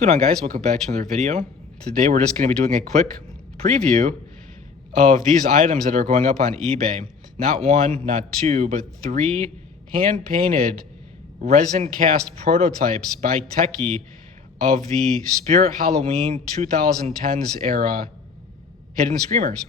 What's going on, guys? Welcome back to another video. Today we're just going to be doing a quick preview of these items that are going up on eBay. Not one, not two, but three hand-painted resin cast prototypes by Tekky of the Spirit Halloween 2010s era Hidden Screamers.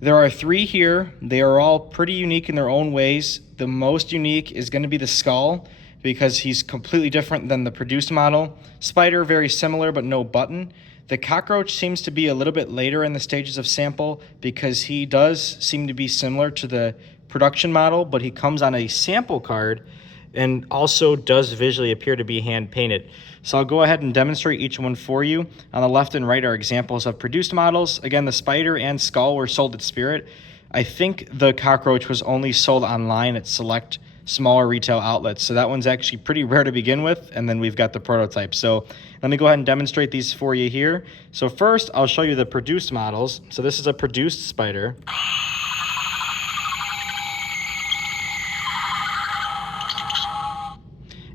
There are three here. They are all pretty unique in their own ways. The most unique is going to be the skull, because he's completely different than the produced model. Spider, very similar, but no button. The cockroach seems to be a little bit later in the stages of sample because he does seem to be similar to the production model, but he comes on a sample card and also does visually appear to be hand painted. So I'll go ahead and demonstrate each one for you. On the left and right are examples of produced models. Again, the spider and skull were sold at Spirit. I think the cockroach was only sold online at select smaller retail outlets. So that one's actually pretty rare to begin with. And then we've got the prototype. So let me go ahead and demonstrate these for you here. So first, I'll show you the produced models. So this is a produced spider.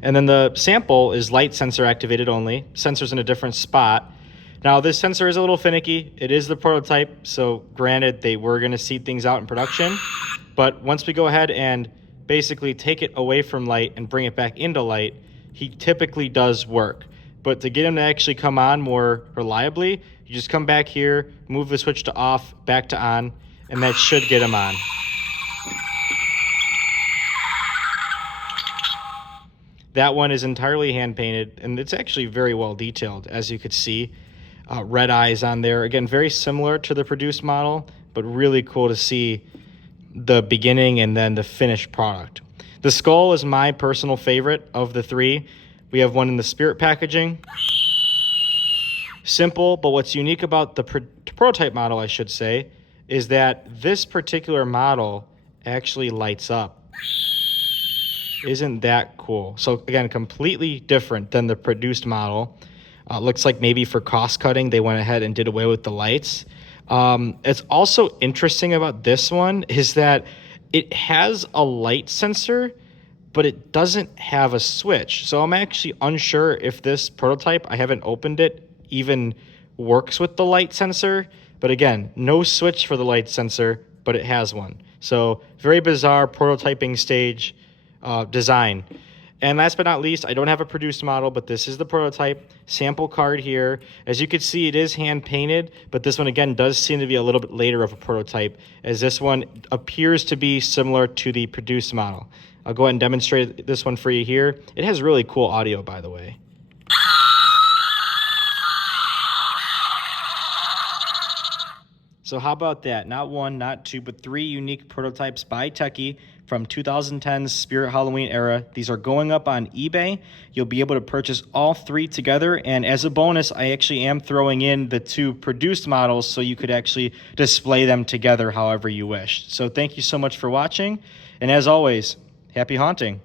And then the sample is light sensor activated only. Sensor's in a different spot. Now this sensor is a little finicky. It is the prototype. So granted, they were gonna seed things out in production. But once we go ahead and basically take it away from light and bring it back into light, he typically does work. But to get him to actually come on more reliably, you just come back here, move the switch to off, back to on, and that should get him on. That one is entirely hand painted, and it's actually very well detailed, as you could see. Red eyes on there. Again, very similar to the produced model, but really cool to see the beginning and then the finished product. The skull is my personal favorite of the three. We have one in the Spirit packaging. Simple, but what's unique about the prototype model, I should say, is that this particular model actually lights up. Isn't that cool? So again, completely different than the produced model. Looks like maybe for cost cutting, they went ahead and did away with the lights. It's also interesting about this one is that it has a light sensor, but it doesn't have a switch. So I'm actually unsure if this prototype, I haven't opened it, even works with the light sensor. But again, no switch for the light sensor, but it has one. So very bizarre prototyping stage design. And last but not least, I don't have a produced model, but this is the prototype sample card here. As you can see, it is hand painted, but this one again does seem to be a little bit later of a prototype, as this one appears to be similar to the produced model. I'll go ahead and demonstrate this one for you here. It has really cool audio, by the way. So how about that? Not one, not two, but three unique prototypes by Tekky from 2010's Spirit Halloween era. These are going up on eBay. You'll be able to purchase all three together. And as a bonus, I actually am throwing in the two produced models so you could actually display them together however you wish. So thank you so much for watching. And as always, happy haunting.